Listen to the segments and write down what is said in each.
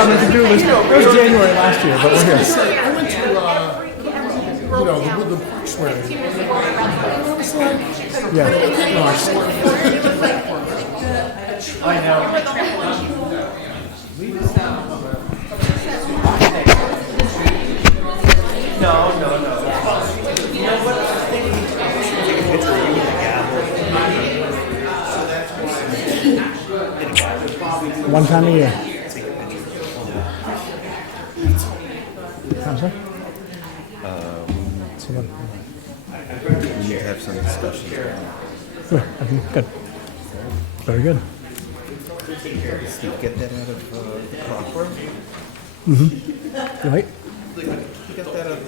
on the to-do list. It was January last year, but we're here. I went to, the park swearing. I was like, Yeah. I know. No. You know what? I think we should take a picture of you with the gavel. One time a year. I'm sorry? We need to have some discussion. Good. Very good. Steve, get that out of the cropper. Right? You got that out of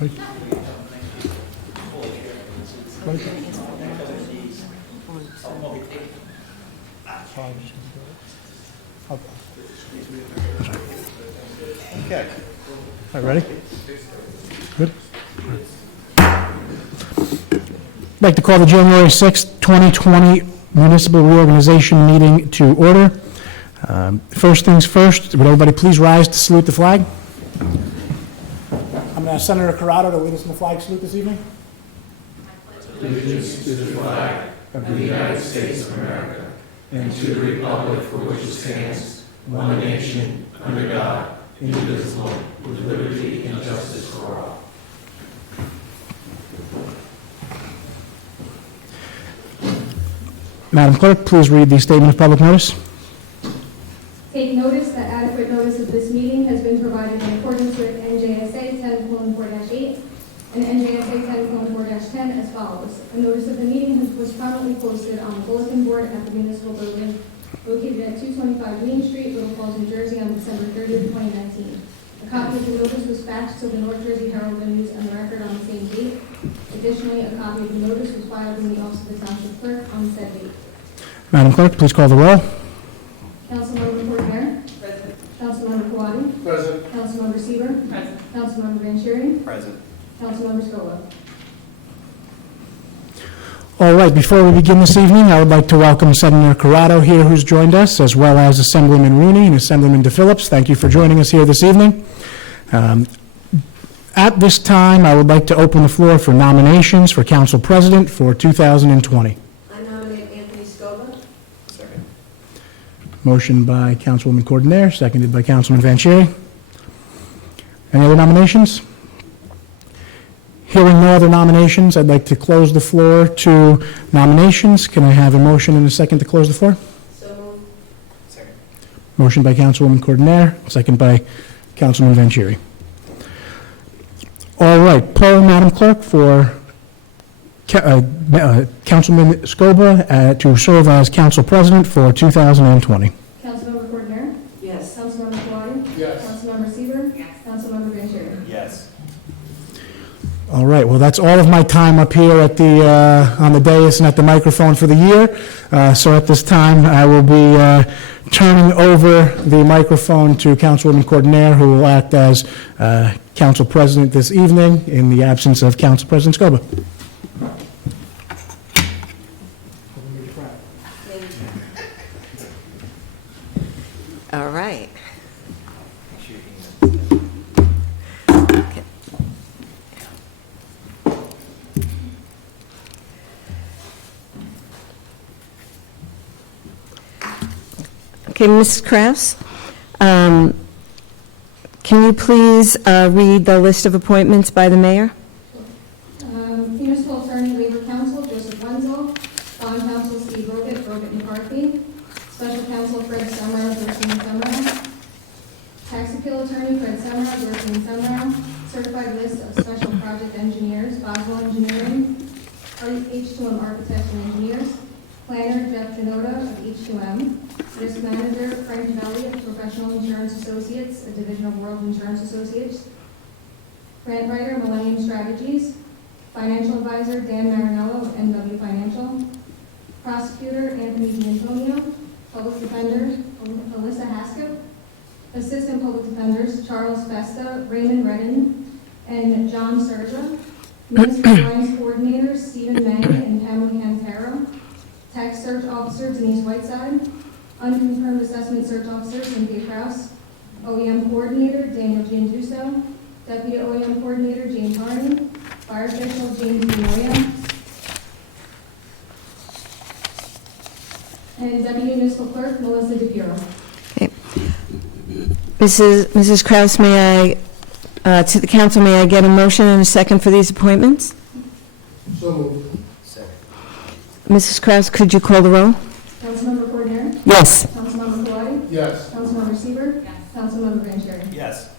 Right. Right. Okay. All right, ready? Good. I'd like to call the January 6th, 2020 Municipal Reorganization meeting to order. First things first, would everybody please rise to salute the flag? I'm going to ask Senator Corrado to lead us in the flag salute this evening. Allegiance to the flag of the United States of America and to the republic for which it stands, one nation, under God, indivisible, with liberty and justice for all. Madam Clerk, please read the statement of public notice. Take notice that adequate notice of this meeting has been provided in accordance with NJSA 10:4-8 and NJSA 10:4-10 as follows. A notice of the meeting was prominently posted on the bulletin board at the municipal building located at 225 Main Street, Little Falls, New Jersey on December 30th, 2019. A copy of the notice was faxed to the North Jersey Herald and News and the Record on the same date. Additionally, a copy of the notice was filed in the office of the Township Clerk on said date. Madam Clerk, please call the roll. Councilmember Portner. Present. Councilmember Kawadi. Present. Councilmember Seaver. Present. Councilmember Vanchery. Present. Councilmember Scola. All right, before we begin this evening, I would like to welcome Senator Corrado here who's joined us, as well as Assemblyman Rooney and Assemblyman DePhillips. Thank you for joining us here this evening. At this time, I would like to open the floor for nominations for Council President for 2020. I nominate Anthony Scoba. Second. Motion by Councilwoman Cordonnier, seconded by Councilman Vanchery. Any other nominations? Hearing no other nominations, I'd like to close the floor to nominations. Can I have a motion and a second to close the floor? So moved. Second. Motion by Councilwoman Cordonnier, second by Councilman Vanchery. All right, poll, Madam Clerk, for Councilman Scoba to serve as Council President for 2020. Councilmember Portner. Yes. Councilmember Kawadi. Yes. Councilmember Seaver. Yes. Councilmember Vanchery. Yes. All right, well, that's all of my time up here at the, on the dais and at the microphone for the year. So at this time, I will be turning over the microphone to Councilwoman Cordonnier, who will act as Council President this evening in the absence of Council President Scoba. All right. Okay, Mrs. Krause, can you please read the list of appointments by the mayor? Municipal Attorney, Labor Counsel, Joseph Wenzel. Bond Counsel, Steve Rogat McCarthy. Special Counsel, Fred Semrau, Dorothy Semrau. Tax Appeal Attorney, Fred Semrau, Dorothy Semrau. Certified List of Special Project Engineers, Boswell Engineering, H2M Architects and Engineers. Planner, Jeff Janota of H2M. Risk Manager, Frank Valley of Professional Insurance Associates, a division of World Insurance Associates. Grant Writer, Millennium Strategies. Financial Advisor, Dan Marinello of NW Financial. Prosecutor, Anthony D'Antonio. Public Defender, Alyssa Haskell. Assistant Public Defenders, Charles Festa, Raymond Redden, and John Serja. Municipal Alliance Coordinators, Stephen May and Pamela Cantero. Tax Search Officer Denise Whiteside, Unconfirmed Assessment Search Officer Cynthia Kraus, OEM Coordinator Daniel Gianduso, Deputy OEM Coordinator James Harney, Fire Official James D. Moya, and Deputy Municipal Clerk Melissa DePiero. Okay. Mrs. Kraus, to the council, may I get a motion and a second for these appointments? So moved. Second. Mrs. Kraus, could you call the roll? Councilmember Coordinator? Yes. Councilmember Kawadi? Yes. Councilmember Seaver? Yes. Councilmember Vanchery? Yes.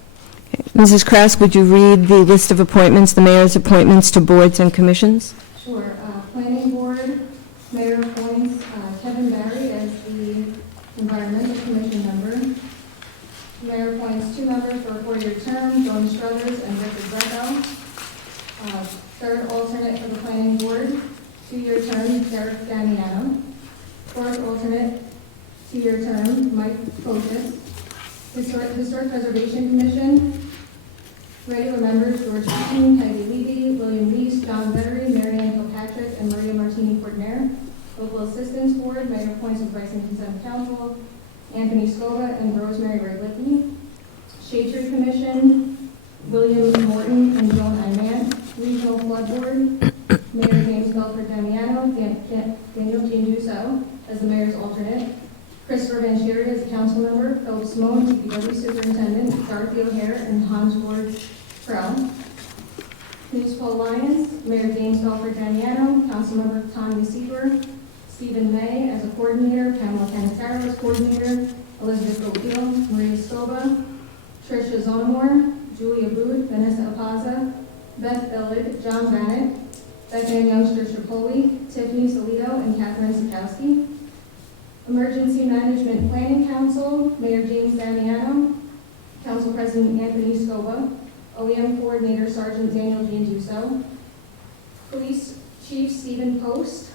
Mrs. Kraus, would you read the list of appointments, the mayor's appointments to boards and commissions? Sure. Planning Board, Mayor appoints Kevin Barry as the Environmental Commission member. Mayor appoints 2 members for a 4-year term, Joan Struthers and Richard Greco. Third alternate for the Planning Board, 2-year term, Derek Damiano. Fourth alternate, 2-year term, Mike Fotis. Historic Preservation Commission, regular members George Keaton, Peggy Levy, William Lees, John Vettery, Mary Ann Kilpatrick, and Maria Martini Cordner. Local Assistance Board, Mayor appoints with Vice and Consent Council, Anthony Scova and Rosemary Redlicki. Shade Tree Commission, William Morton and Joan Imant. Regional Flood Board, Mayor James Belford Damiano, Daniel Gianduso as the mayor's alternate. Christopher Vanchery as a council member, Philip Simone, DPW Superintendent, Dorothy O'Hare, and Hans Ward Krell. Municipal Alliance, Mayor James Belford Damiano, Councilmember Tanya Seaver, Stephen May as a coordinator, Pamela Canataro as coordinator, Elizabeth O'Keel, Maria Scova, Tricia Zonamore, Julia Booth, Vanessa Apaza, Beth Billig, John Bannock, Becca Youngster Tripoli, Tiffany Solito, and Catherine Sikowski. Emergency Management Planning Council, Mayor James Damiano, Council President Anthony Scova, OEM Coordinator Sergeant Daniel Gianduso, Police Chief Stephen Post,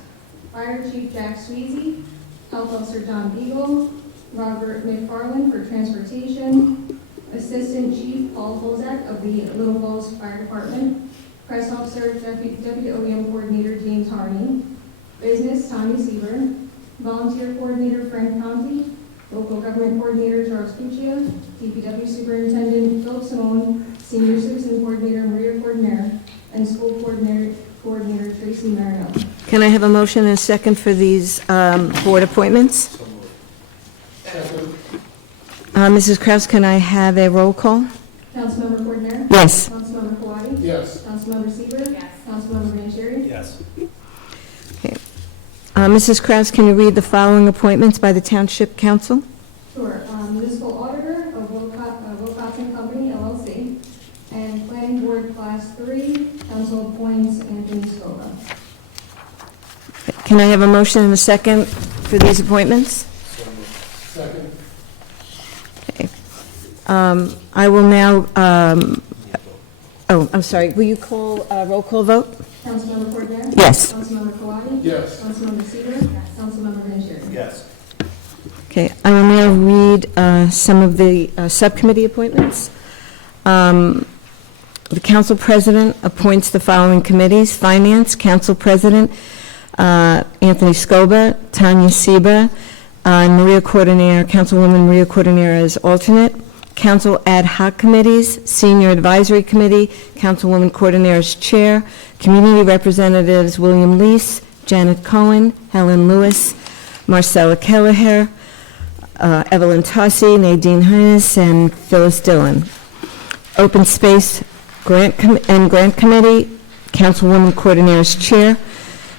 Fire Chief Jack Sweezy, Health Officer John Beagle, Robert McFarland for Transportation, Assistant Chief Paul Holzak of the Little Falls Fire Department, Press Officer Deputy OEM Coordinator James Harney, Business Tanya Seaver, Volunteer Coordinator Frank Conti, Local Government Coordinator Charles Puccio, DPW Superintendent Philip Simone, Senior Citizen Coordinator Maria Cordner, and School Coordinator Tracy Marino. Can I have a motion and a second for these board appointments? So moved. Second. Mrs. Kraus, can I have a roll call? Councilmember Cordner? Yes. Councilmember Kawadi? Yes. Councilmember Seaver? Yes. Councilmember Vanchery? Yes. Okay. Mrs. Kraus, can you read the following appointments by the Township Council? Sure. Municipal Auditor of Wilcox & Company, LLC, and Planning Board Class 3, Council appoints Anthony Scova. Can I have a motion and a second for these appointments? So moved. Second. Okay. I will now, I'm sorry, will you call a roll call vote? Councilmember Cordner? Yes. Councilmember Kawadi? Yes. Councilmember Seaver? Yes. Councilmember Vanchery? Yes. Okay, I will now read some of the subcommittee appointments. The council president appoints the following committees: Finance, council president Anthony Scoba, Tanya Seba, and Maria Cordonier, Councilwoman Maria Cordonier as alternate. Council ad hoc committees: Senior Advisory Committee, Councilwoman Cordonier as chair. Community representatives: William Lees, Janet Cohen, Helen Lewis, Marcella Kelleher, Evelyn Tossi, Nadine Hines, and Phyllis Dillon. Open Space Grant Committee, Councilwoman Cordonier as chair.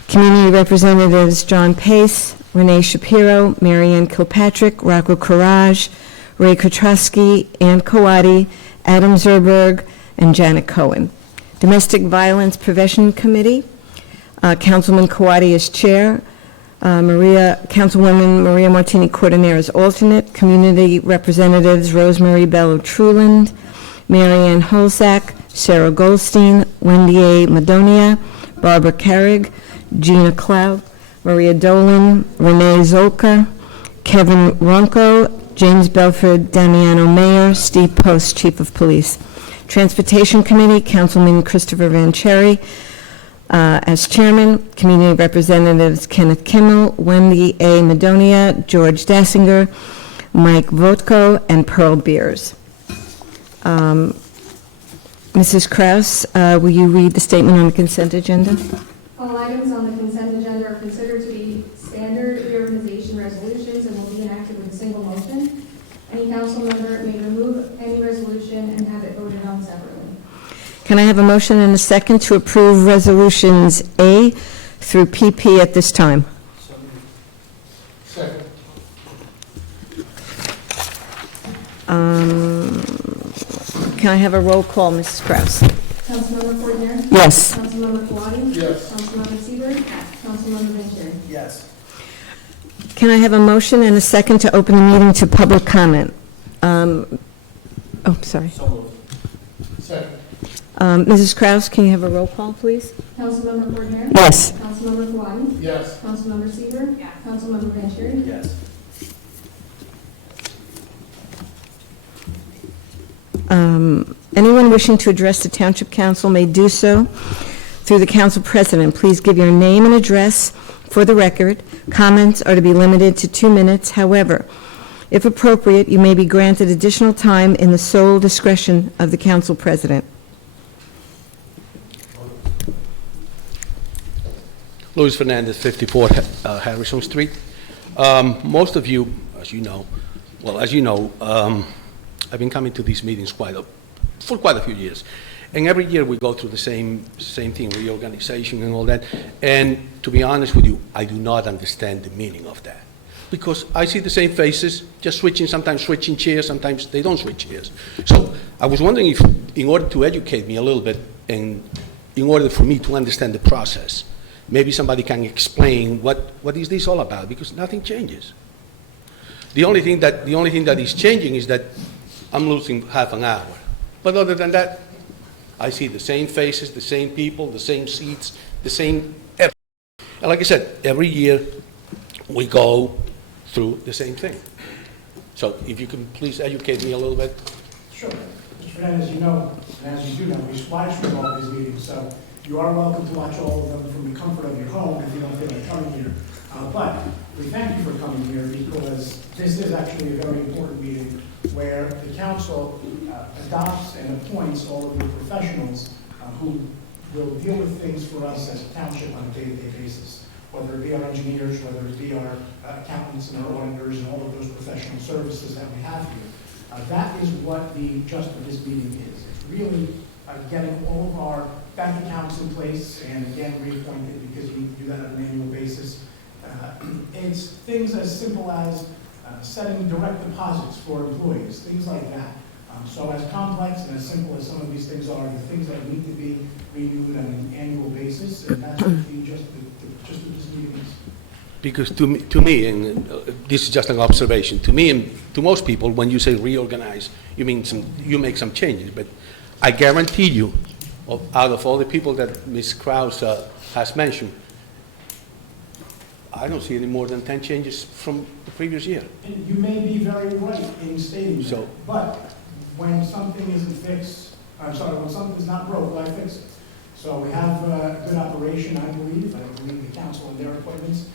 Community representatives: John Pace, Renee Shapiro, Marianne Kilpatrick, Rocco Courage, Ray Kotrowski, Ann Kawadi, Adam Zerberg, and Janet Cohen. Domestic Violence Prevention Committee, Councilman Kawadi as chair, Councilwoman Maria Martini Cordonier as alternate. Community representatives: Rosemary Bello Truland, Marianne Holzak, Sarah Goldstein, Wendy A. Madonia, Barbara Carrig, Gina Cloud, Maria Dolan, Renee Zolka, Kevin Ronco, James Belford Damiano, Mayor, Steve Post, Chief of Police. Transportation Committee, Councilman Christopher Vanchery, As chairman, community representatives Kenneth Kimmel, Wendy A. Madonia, George Dassinger, Mike Votko, and Pearl Beers. Mrs. Kraus, will you read the statement on the consent agenda? All items on the consent agenda are considered to be standard reorganization resolutions and will be enacted with a single motion. Any council member may remove any resolution and have it voted on separately. Can I have a motion and a second to approve resolutions A through PP at this time? Second. Can I have a roll call, Mrs. Kraus? Councilmember Fortner? Yes. Councilmember Kawadi? Yes. Councilmember Seaver? Councilmember Vanchery? Yes. Can I have a motion and a second to open the meeting to public comment? Sorry. So moved. Second. Mrs. Kraus, can you have a roll call, please? Councilmember Fortner? Yes. Councilmember Kawadi? Yes. Councilmember Seaver? Councilmember Vanchery? Yes. Anyone wishing to address the Township Council may do so through the Council President. Please give your name and address for the record. Comments are to be limited to 2 minutes. However, if appropriate, you may be granted additional time in the sole discretion of the Council President. Luis Fernandez, 54 Harrison Street. Most of you, as you know, I've been coming to these meetings for quite a few years. And every year we go through the same thing, reorganization and all that. And to be honest with you, I do not understand the meaning of that. Because I see the same faces, just sometimes switching chairs, sometimes they don't switch chairs. So I was wondering if, in order to educate me a little bit, and in order for me to understand the process, maybe somebody can explain what is this all about, because nothing changes. The only thing that is changing is that I'm losing half an hour. But other than that, I see the same faces, the same people, the same seats, the same everything. And like I said, every year we go through the same thing. So if you can please educate me a little bit. Sure. Mr. Fernandez, you know, and as you do know, we live stream all these meetings, so you are welcome to watch all of them from the comfort of your home if you don't feel like coming here. But we thank you for coming here because this is actually a very important meeting where the council adopts and appoints all of the professionals who will deal with things for us as a township on a day-to-day basis, whether it be our engineers, whether it be our accountants and our auditors and all of those professional services that we have here. That is what the gist of this meeting is. It's really getting all of our bank accounts in place and again reappointed because we do that on an annual basis. It's things as simple as setting direct deposits for employees, things like that. So as complex and as simple as some of these things are, the things that need to be renewed on an annual basis, and that's what the gist of this meeting is. Because to me, and this is just an observation, to me and to most people, when you say reorganize, you make some changes. But I guarantee you, out of all the people that Ms. Kraus has mentioned, I don't see any more than 10 changes from the previous year. And you may be very right in stating that, So- but when something isn't fixed, when something's not broke, why fix it? So we have a good operation, I believe. I believe the council and their appointments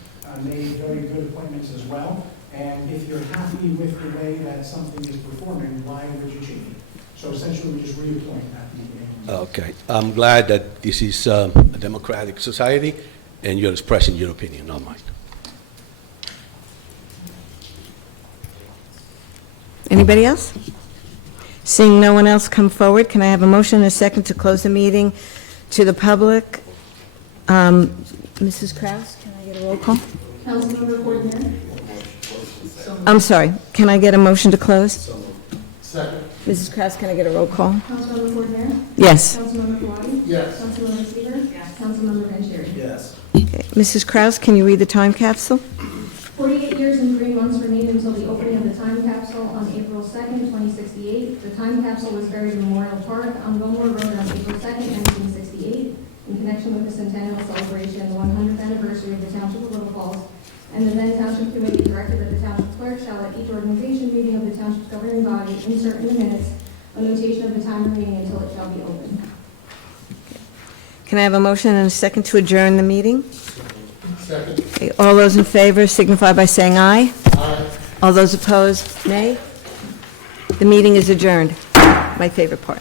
made very good appointments as well. And if you're happy with the way that something is performing, why would you change it? So essentially, we just reappoint at the end. Okay, I'm glad that this is a democratic society and you're expressing your opinion, not mine. Anybody else? Seeing no one else come forward, can I have a motion and a second to close the meeting to the public? Mrs. Kraus, can I get a roll call? Councilmember Fortner? I'm sorry, can I get a motion to close? Second. Mrs. Kraus, can I get a roll call? Councilmember Fortner? Yes. Councilmember Kawadi? Yes. Councilmember Seaver? Councilmember Vanchery? Yes. Okay. Mrs. Kraus, can you read the time capsule? 48 years and 3 months remain until the opening of the time capsule on April 2nd, 2068. The time capsule was buried in Memorial Park on Wilmore Road on April 2nd, 1968, in connection with the centennial celebration and the 100th anniversary of the Township of Little Falls. And the then Township Committee directed that the Township Clerk shall at each organization meeting of the Township's governing body insert in the minutes a notation of the time remaining until it shall be opened. Can I have a motion and a second to adjourn the meeting? Second. Okay, all those in favor signify by saying aye. Aye. All those opposed, nay. The meeting is adjourned. My favorite part.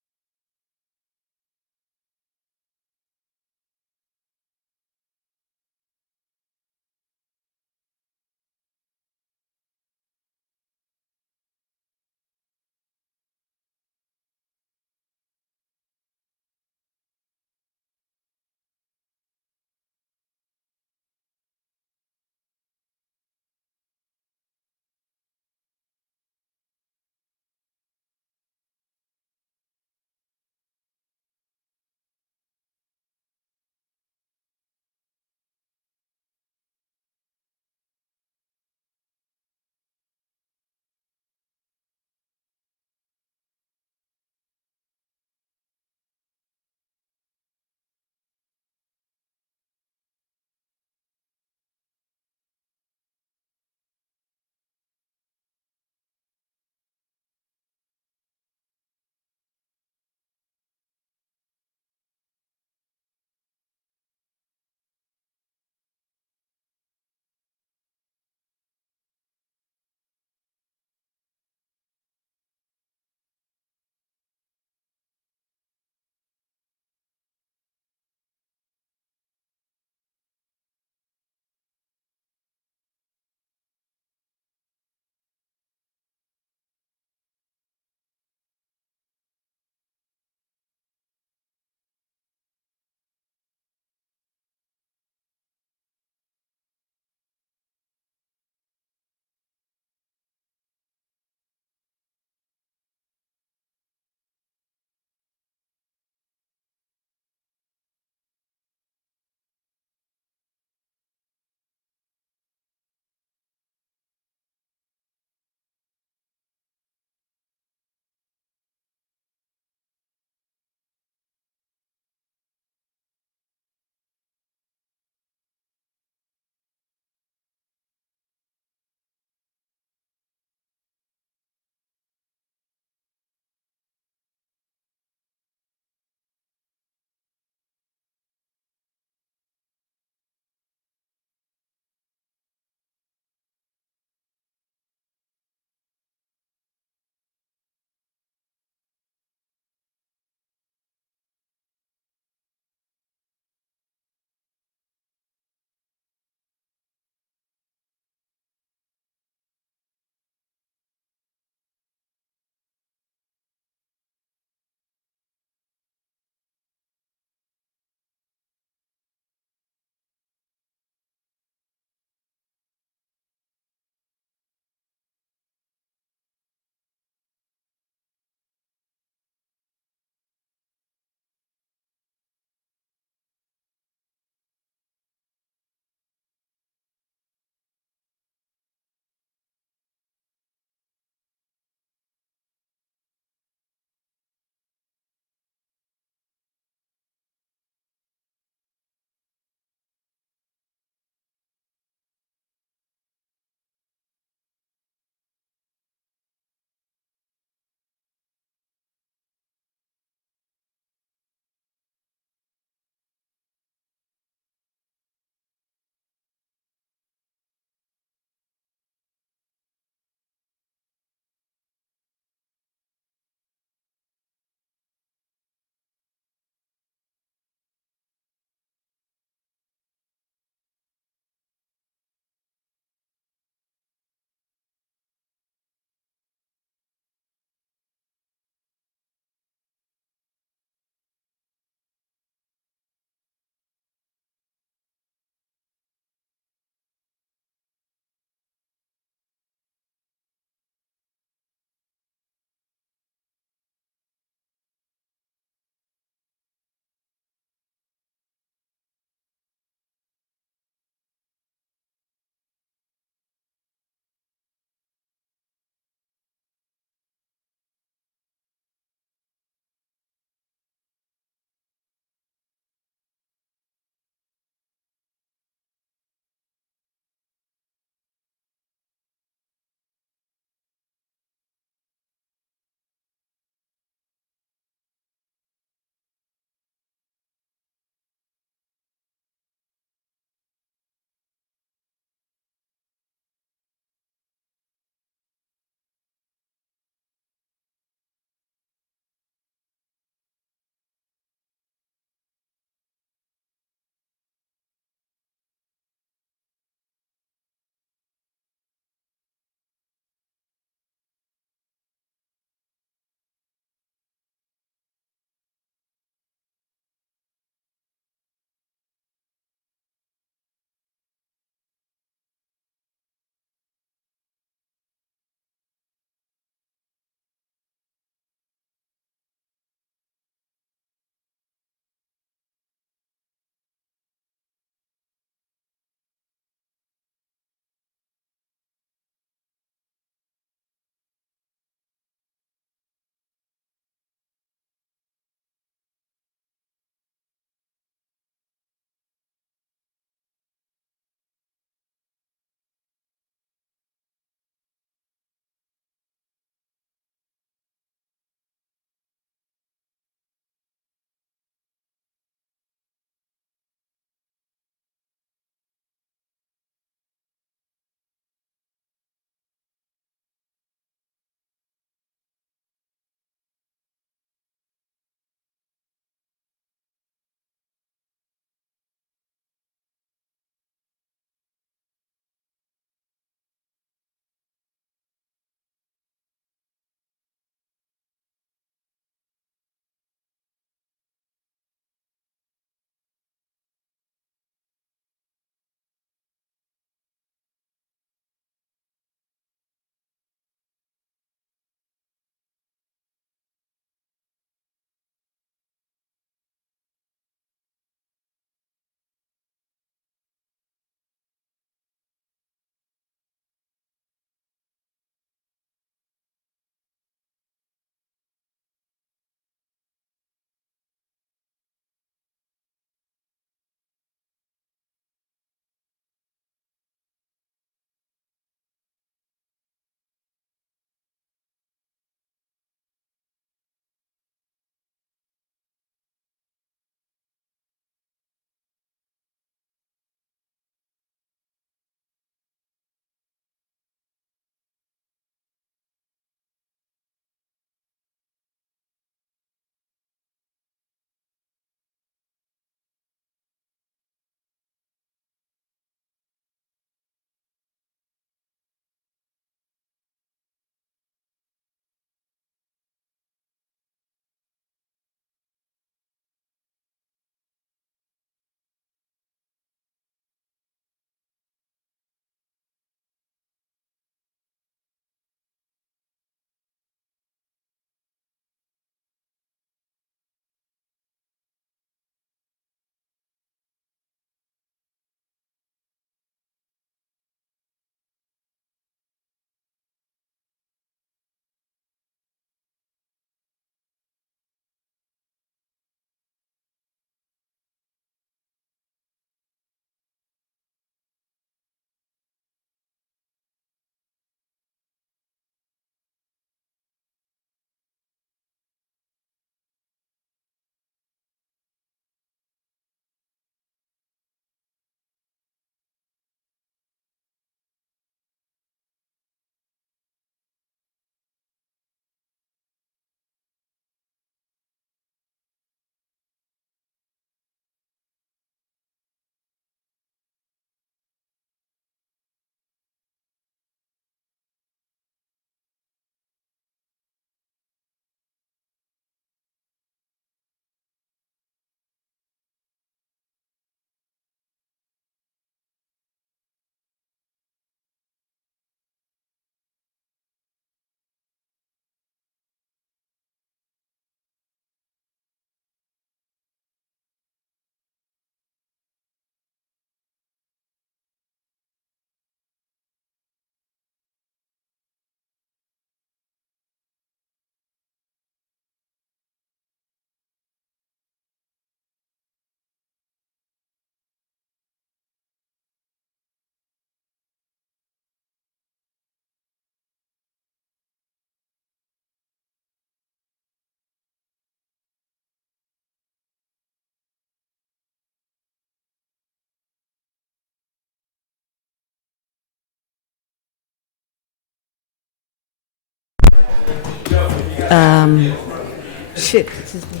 Should, excuse me.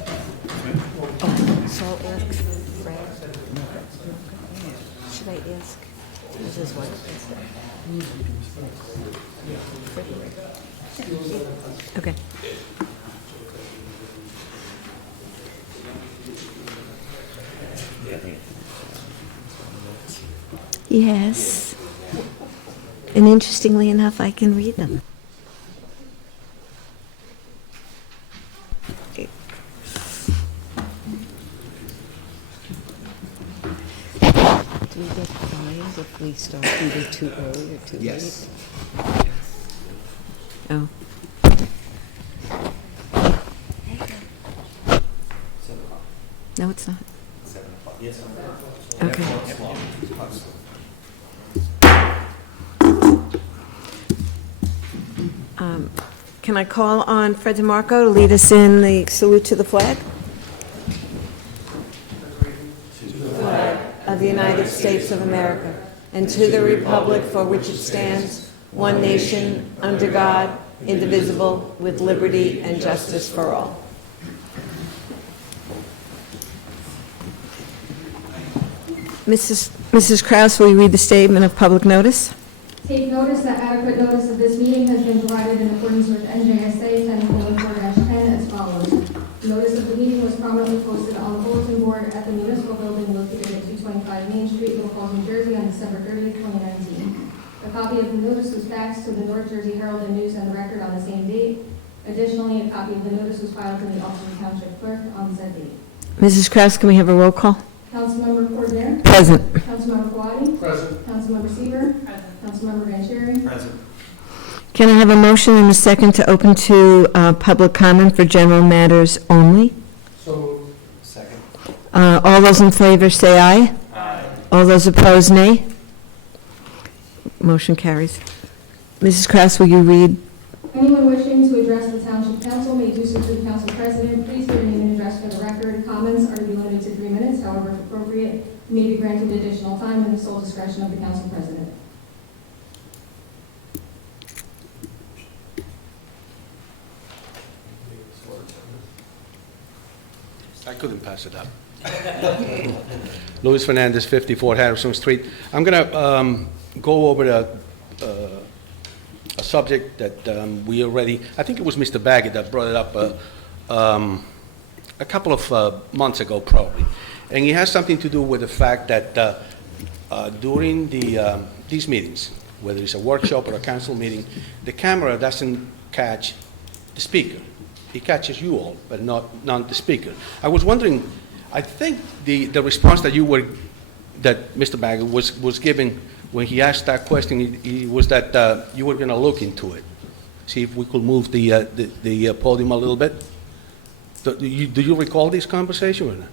Oh, so I'll ask Fred. Should I ask Mrs. White? Okay. Yes. And interestingly enough, I can read them. Do we get fined if we start either too early or too late? Yes. Oh. No, it's not. Yes. Okay. Can I call on Fred DeMarco to lead us in the salute to the flag? Of the United States of America, and to the republic for which it stands, one nation, under God, indivisible, with liberty and justice for all. Mrs. Kraus, will you read the statement of public notice? Take notice that adequate notice of this meeting has been provided in accordance with NJSA 10:4-10 as follows. Notice of the meeting was prominently posted on the bulletin board at the municipal building located at 225 Main Street, Little Falls, New Jersey on December 30th, 2019. A copy of the notice was faxed to the North Jersey Herald and News and the Record on the same date. Additionally, a copy of the notice was filed to the office of the Township Clerk on said date. Mrs. Kraus, can we have a roll call? Councilmember Cordner? Present. Councilmember Quattie? Present. Councilmember Seaver? Councilmember Vanchery? Present. Can I have a motion and a second to open to public comment for general matters only? So, Second. All those in favor say aye. Aye. All those opposed, nay. Motion carries. Mrs. Kraus, will you read? Anyone wishing to address the Township Council may do so to the Council President. Please give your name and address for the record. Comments are to be limited to 3 minutes. However, if appropriate, may be granted additional time in the sole discretion of the Council President. I couldn't pass it up. Luis Fernandez, 54 Harrison Street. I'm going to go over a subject that we already, I think it was Mr. Baggett that brought it up a couple of months ago, probably. And it has something to do with the fact that during these meetings, whether it's a workshop or a council meeting, the camera doesn't catch the speaker. It catches you all, but not the speaker. I was wondering, I think the response that that Mr. Baggett was giving when he asked that question, he was that you were going to look into it, see if we could move the podium a little bit. Do you recall this conversation or not?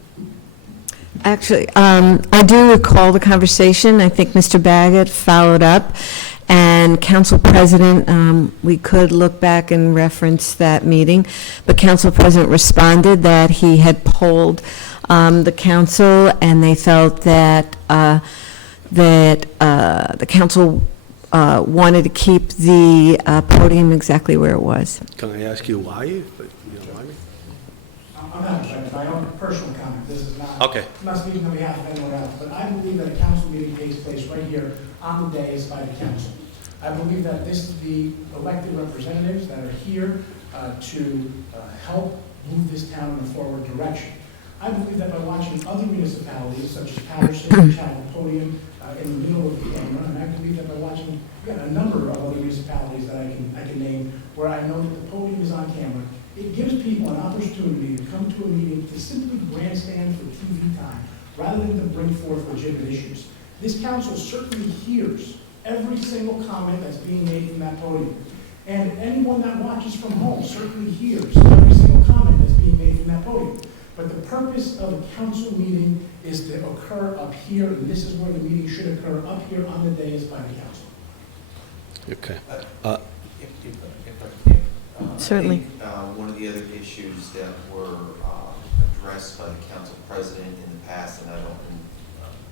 Actually, I do recall the conversation. I think Mr. Baggett followed up. And Council President, we could look back and reference that meeting, but Council President responded that he had polled the council, and they felt that the council wanted to keep the podium exactly where it was. Can I ask you why? If you don't mind me? I'm not sure, my own personal comment, this is not, Okay. I'm not speaking on behalf of anyone else, but I believe that a council meeting takes place right here on the dais by the council. I believe that this is the elected representatives that are here to help move this town in a forward direction. I believe that by watching other municipalities, such as Patterson, which have a podium in the middle of the camera, and I believe that by watching a number of other municipalities that I can name, where I know that the podium is on camera, it gives people an opportunity to come to a meeting to simply grandstand for TV time, rather than to bring forth legitimate issues. This council certainly hears every single comment that's being made from that podium. And anyone that watches from home certainly hears every single comment that's being made from that podium. But the purpose of a council meeting is to occur up here, and this is where the meeting should occur, up here on the dais by the council. Okay. If I can. Certainly. I think, one of the other issues that were addressed by the council president in the past, and I don't,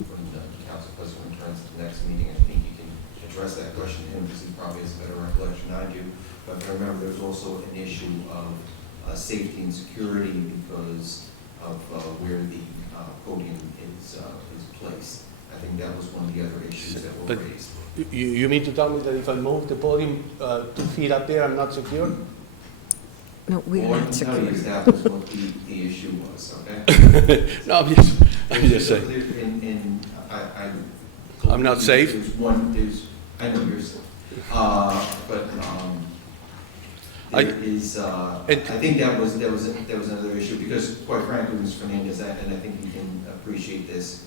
when the council president returns to the next meeting, I think you can address that question to him, because he probably has a better recollection than I do. But if I remember, there's also an issue of safety and security because of where the podium is placed. I think that was one of the other issues that were But- raised. You mean to tell me that if I move the podium 2 feet up there, I'm not secure? No, we're All I not can tell you secure. is that was what the issue was, okay? No, I'm just saying. And I'm not safe? I know you're safe. But I think that was another issue, because quite frankly, Mr. Fernandez, and I think you can appreciate this,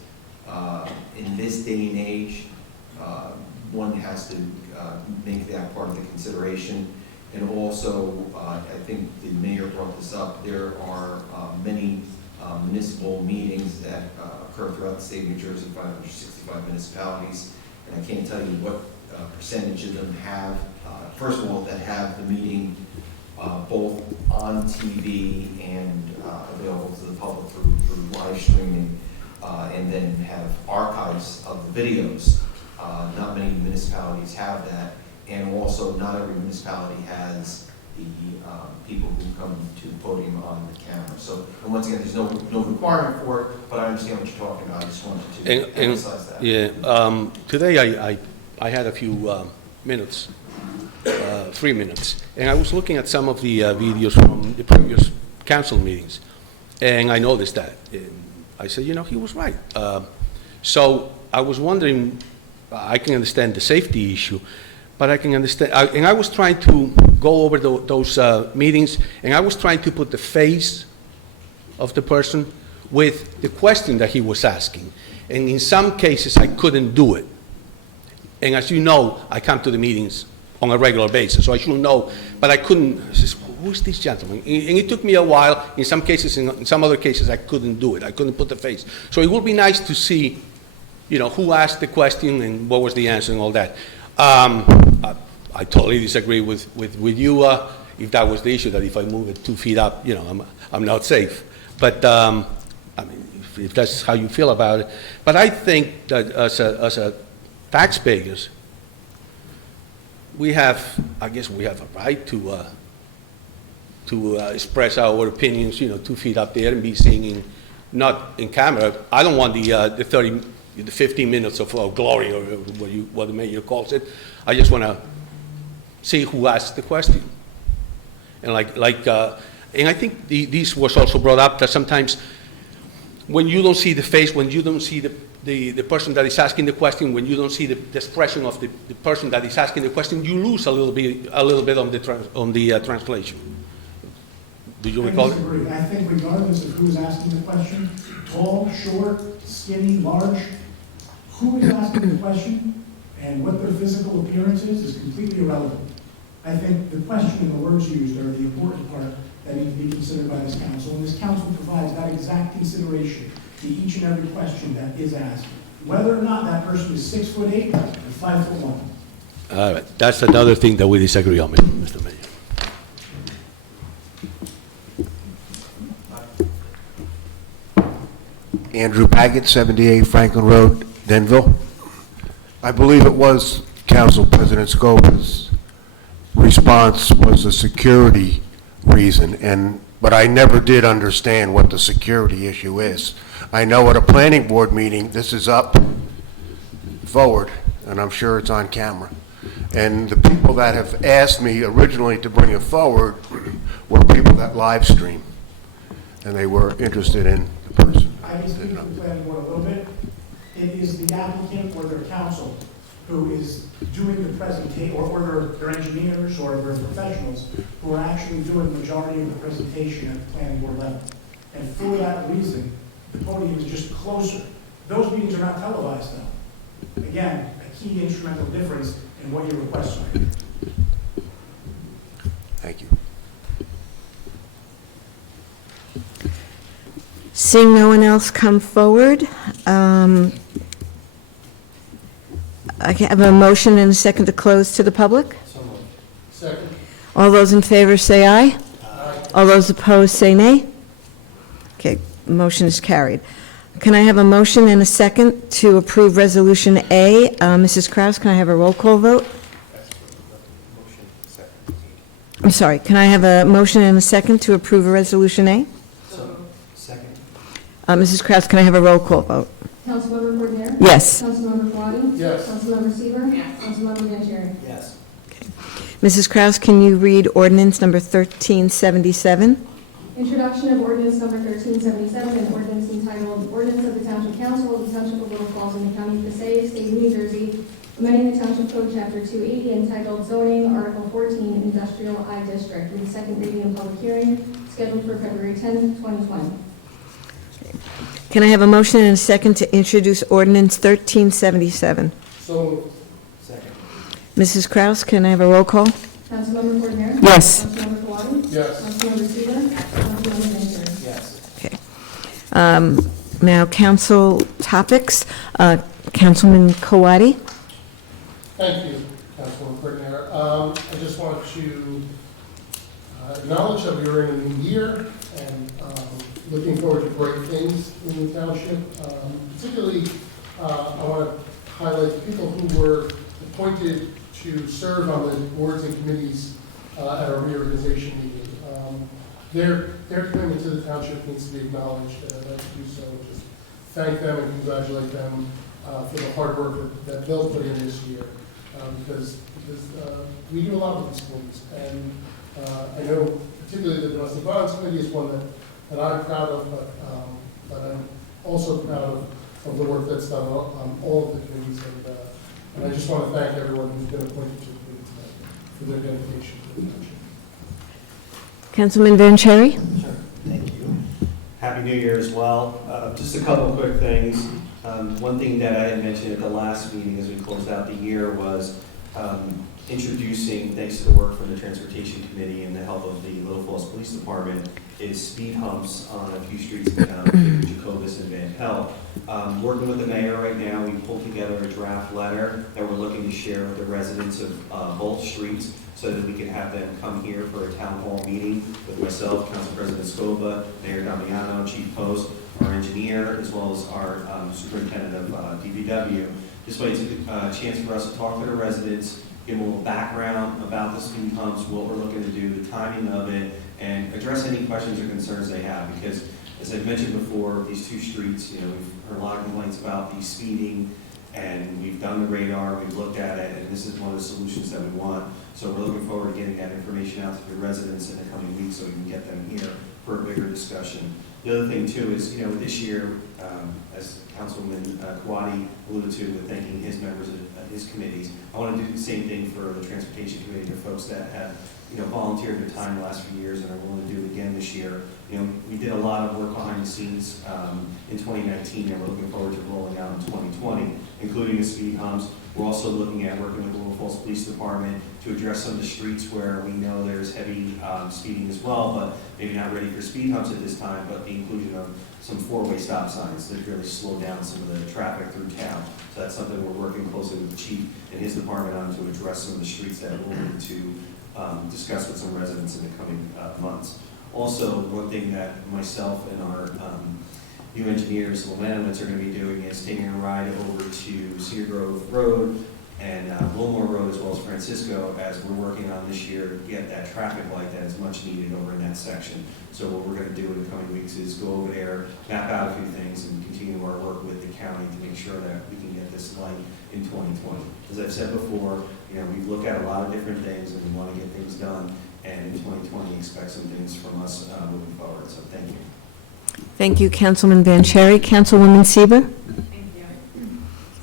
in this day and age, one has to make that part of the consideration. And also, I think the mayor brought this up, there are many municipal meetings that occur throughout the state of New Jersey, 565 municipalities, and I can't tell you what percentage of them have, first of all, that have the meeting both on TV and available to the public through live streaming, and then have archives of the videos. Not many municipalities have that, and also not every municipality has the people who come to the podium on the camera. So, and once again, there's no requirement for it, but I understand what you're talking about. I just wanted to emphasize that. Yeah, today I had a few minutes, 3 minutes, and I was looking at some of the videos from the previous council meetings, and I noticed that. I said, you know, he was right. So I was wondering, I can understand the safety issue, but I can understand, and I was trying to go over those meetings, and I was trying to put the face of the person with the question that he was asking. And in some cases, I couldn't do it. And as you know, I come to the meetings on a regular basis, so I should know, but I couldn't. I said, who's this gentleman? And it took me a while. In some cases, in some other cases, I couldn't do it. I couldn't put the face. So it would be nice to see, you know, who asked the question and what was the answer and all that. I totally disagree with you, if that was the issue, that if I move it 2 feet up, you know, I'm not safe. But, I mean, if that's how you feel about it. But I think that as a taxpayers, I guess we have a right to express our opinions, you know, 2 feet up there and be seen not in camera. I don't want the 15 minutes of glory, or what the mayor calls it. I just want to see who asked the question. And and I think this was also brought up, that sometimes when you don't see the face, when you don't see the person that is asking the question, when you don't see the expression of the person that is asking the question, you lose a little bit on the translation. Do you recall? I disagree. I think regardless of who's asking the question, tall, short, skinny, large, who is asking the question and what their physical appearance is completely irrelevant. I think the question and the words used are the important part that need to be considered by this council, and this council provides that exact consideration to each and every question that is asked, whether or not that person is 6'8" or 5'1". All right, that's another thing that we disagree on, Mr. Mayor. Andrew Baggett, 78 Franklin Road, Denville. I believe it was Council President Scoba's response was a security reason, but I never did understand what the security issue is. I know at a planning board meeting, this is up forward, and I'm sure it's on camera. And the people that have asked me originally to bring it forward were people that live stream, and they were interested in the person. I can speak to the planning board a little bit. It is the applicant or their counsel who is doing the presentation, or their engineers or their professionals who are actually doing the majority of the presentation at the planning board level. And for that reason, the podium is just closer. Those meetings are not televised though. Again, a key instrumental difference in what your requests are. Thank you. Seeing no one else come forward, I have a motion and a second to close to the public. Second. All those in favor say aye. Aye. All those opposed say nay. Okay, motion is carried. Can I have a motion and a second to approve Resolution A? Mrs. Kraus, can I have a roll call vote? Motion, second. I'm sorry, can I have a motion and a second to approve Resolution A? So, second. Mrs. Kraus, can I have a roll call vote? Councilmember Coordinator? Yes. Councilmember Quattie? Yes. Councilmember Seaver? Yes. Councilmember Vanchery? Yes. Mrs. Kraus, can you read ordinance number 1377? Introduction of ordinance number 1377, an ordinance entitled Ordinance of the Township Council of the Township of Little Falls in the County of Passaic, State of New Jersey, amending the Township Code Chapter 280 entitled Zoning, Article 14, Industrial I District, with second reading and public hearing scheduled for February 10th, 2020. Can I have a motion and a second to introduce ordinance 1377? So moved. Second. Mrs. Kraus, can I have a roll call? Councilmember Coordinator? Yes. Councilmember Quattie? Yes. Councilmember Seaver? Councilmember Vanchery? Yes. Now, council topics. Councilman Kawadi? Thank you, Councilwoman Coordinator. I just want to acknowledge that we are in a new year and looking forward to great things in the township. Particularly, I want to highlight the people who were appointed to serve on the boards and committees at our reorganization meeting. Their commitment to the township needs to be acknowledged, and I'd like to do so. Just thank them and congratulate them for the hard work that they'll put in this year, because we do a lot with these committees, and I know particularly the Domestic Violence Committee is one that I'm proud of, but I'm also proud of the work that's done on all of the committees, and I just want to thank everyone who's been appointed to the committee tonight for their dedication to the township. Councilman Vanchery? Sure, thank you. Happy New Year as well. Just a couple of quick things. One thing that I had mentioned at the last meeting as we closed out the year was introducing, thanks to the work from the Transportation Committee and the help of the Little Falls Police Department, is speed humps on a few streets in town, Jacobus and Van Pelt. Working with the mayor right now, we pulled together a draft letter that we're looking to share with the residents of both streets so that we can have them come here for a town hall meeting with myself, Council President Scoba, Mayor Damiano, Chief Post, our engineer, as well as our superintendent of DPW. This way it's a chance for us to talk to the residents, give them a little background about the speed humps, what we're looking to do, the timing of it, and address any questions or concerns they have. Because, as I've mentioned before, these two streets, we've heard a lot of complaints about the speeding, and we've done the radar, we've looked at it, and this is one of the solutions that we want. So we're looking forward to getting that information out to the residents in the coming weeks so we can get them here for a bigger discussion. The other thing too is, this year, as Councilman Kawadi alluded to with thanking his members of his committees, I want to do the same thing for the Transportation Committee, the folks that have volunteered their time the last few years and are willing to do it again this year. We did a lot of work behind the scenes in 2019, and we're looking forward to rolling out in 2020, including the speed humps. We're also looking at working with the Little Falls Police Department to address some of the streets where we know there's heavy speeding as well, but maybe not ready for speed humps at this time, but the inclusion of some four-way stop signs that really slow down some of the traffic through town. So that's something we're working closely with the chief and his department on to address some of the streets that we'll need to discuss with some residents in the coming months. Also, one thing that myself and our new engineers, the Lanowitz, are going to be doing is taking a ride over to Cedar Grove Road and Wilmore Road, as well as Francisco, as we're working on this year to get that traffic light that is much needed over in that section. So what we're going to do in the coming weeks is go over there, map out a few things, and continue our work with the county to make sure that we can get this light in 2020. As I've said before, we've looked at a lot of different things and we want to get things done, and in 2020 expect some things from us moving forward. So thank you. Thank you, Councilman Vanchery. Councilwoman Seaver? Thank you.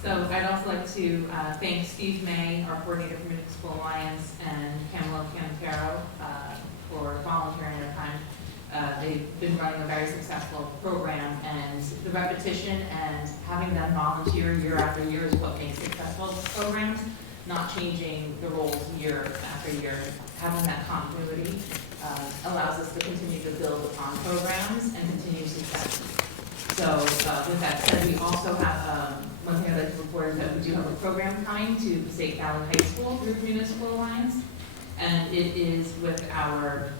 So I'd also like to thank Steve May, our coordinator for Municipal Alliance, and Camilo Cantero for volunteering their time. They've been running a very successful program, and the repetition and having them volunteer year after year is what makes successful programs, not changing the roles year after year. Having that continuity allows us to continue to build upon programs and continue success. So with that said, we also have, one thing I'd like to report is that we do have a program coming to Passaic Valley High School through Municipal Alliance, and it is with our,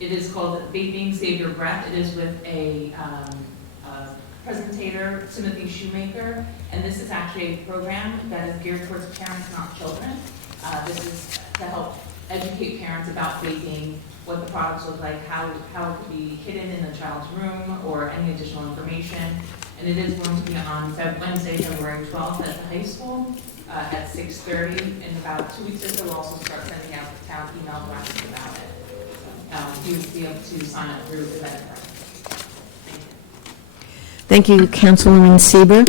it is called Vaping Save Your Breath. It is with a presentator, Timothy Shoemaker, and this is actually a program that is geared towards parents, not children. This is to help educate parents about vaping, what the products look like, how it could be hidden in the child's room, or any additional information. And it is going to be on Wednesday, February 12th at the high school at 6:30. In about 2 weeks or so, we'll also start sending out the town email blasts about it. So you'll be able to sign up through Eventbrite. Thank you, Councilwoman Sieber.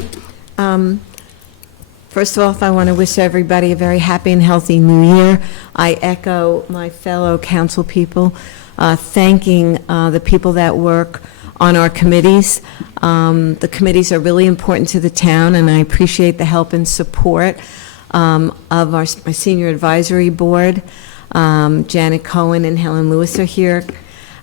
First of all, I want to wish everybody a very happy and healthy new year. I echo my fellow council people, thanking the people that work on our committees. The committees are really important to the town, and I appreciate the help and support of my senior advisory board. Janet Cohen and Helen Lewis are here.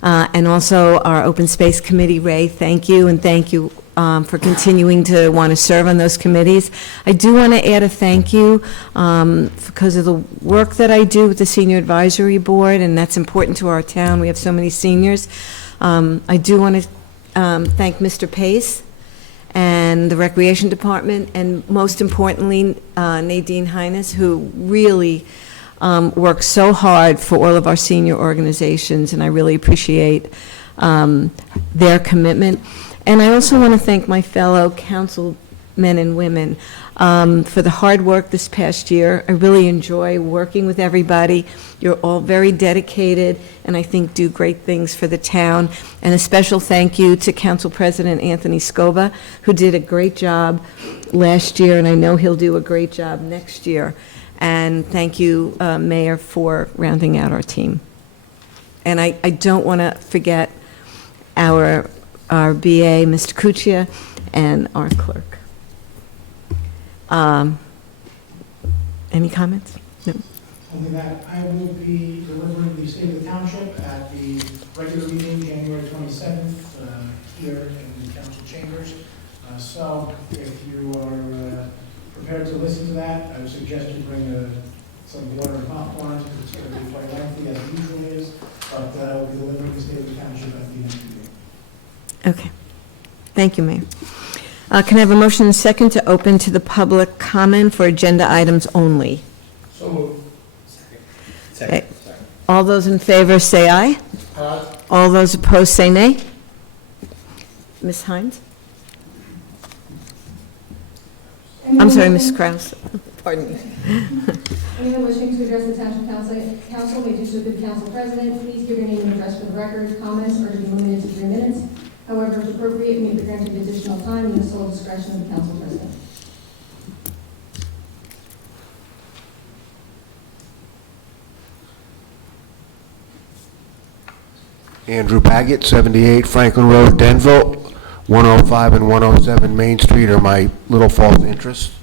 And also our Open Space Committee, Ray, thank you, and thank you for continuing to want to serve on those committees. I do want to add a thank you because of the work that I do with the Senior Advisory Board, and that's important to our town. We have so many seniors. I do want to thank Mr. Pace and the Recreation Department, and most importantly, Nadine Hines, who really works so hard for all of our senior organizations, and I really appreciate their commitment. And I also want to thank my fellow councilmen and women for the hard work this past year. I really enjoy working with everybody. You're all very dedicated, and I think do great things for the town. And a special thank you to Council President Anthony Scoba, who did a great job last year, and I know he'll do a great job next year. And thank you, Mayor, for rounding out our team. And I don't want to forget our BA, Mr. Kuchia, and our clerk. Any comments? No. Only that I will be delivering the State of the Township at the regular meeting, January 27th, here in the council chambers. So if you are prepared to listen to that, I would suggest you bring some water and popcorn. It's going to be quite lengthy, as it usually is, but we'll be delivering the State of the Township at the next meeting. Okay. Thank you, Mayor. Can I have a motion and a second to open to the public comment for agenda items only? So moved. Okay. All those in favor say aye. Aye. All those opposed say nay. Ms. Hines? I'm sorry, Ms. Kraus. Pardon me. Anyone wishing to address the Township Council may do so through the Council President. Please give your name and address for the record. Comments are to be limited to 3 minutes. However, if appropriate, may be granted additional time in the sole discretion of the Council President. Andrew Baggett, 78 Franklin Road, Denville. 105 and 107 Main Street are my little false interests.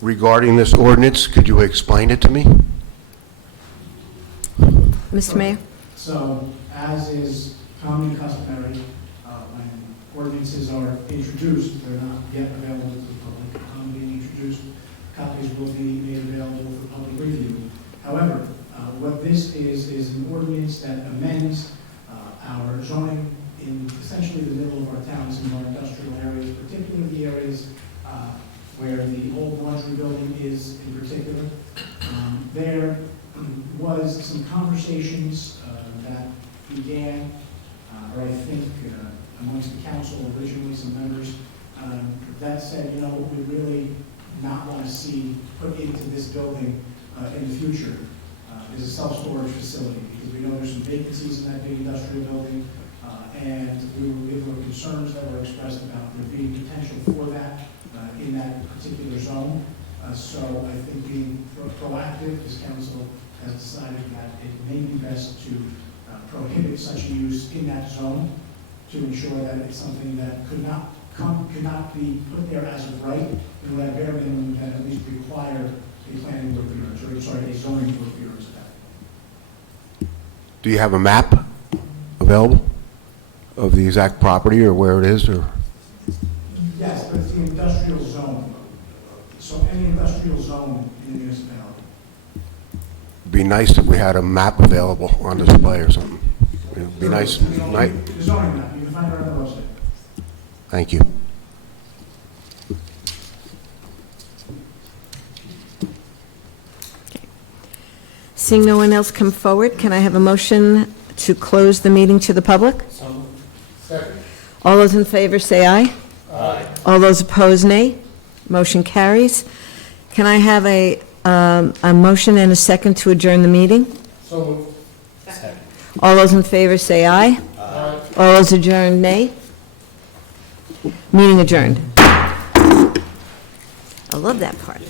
Regarding this ordinance, could you explain it to me? Mr. Mayor? So, as is common and customary, when ordinances are introduced, they're not yet available to the public. Upon being introduced, copies will be made available for public review. However, what this is an ordinance that amends our zoning in essentially the middle of our towns and our industrial areas, particularly the areas where the old laundry building is in particular. There was some conversations that began, or I think amongst the council originally, some members, that said, you know, what we really not want to see put into this building in the future is a self-storage facility, because we know there's some vacancies in that big industrial building, and there were concerns that were expressed about there being potential for that in that particular zone. So I think being proactive, this council has decided that it may be best to prohibit such a use in that zone to ensure that it's something that could not be put there as of right, and would at bare minimum that at least require a planning board clearance, or sorry, a zoning board clearance of that. Do you have a map available of the exact property or where it is, or? Yes, but it's the industrial zone. So any industrial zone in the municipality. It'd be nice if we had a map available on display or something. It'd be nice. The zoning map, you can find it on the website. Thank you. Seeing no one else come forward, can I have a motion to close the meeting to the public? Second. All those in favor say aye. Aye. All those opposed, nay. Motion carries. Can I have a motion and a second to adjourn the meeting? So moved. All those in favor say aye. Aye. All those adjourned, nay. Meeting adjourned. I love that part.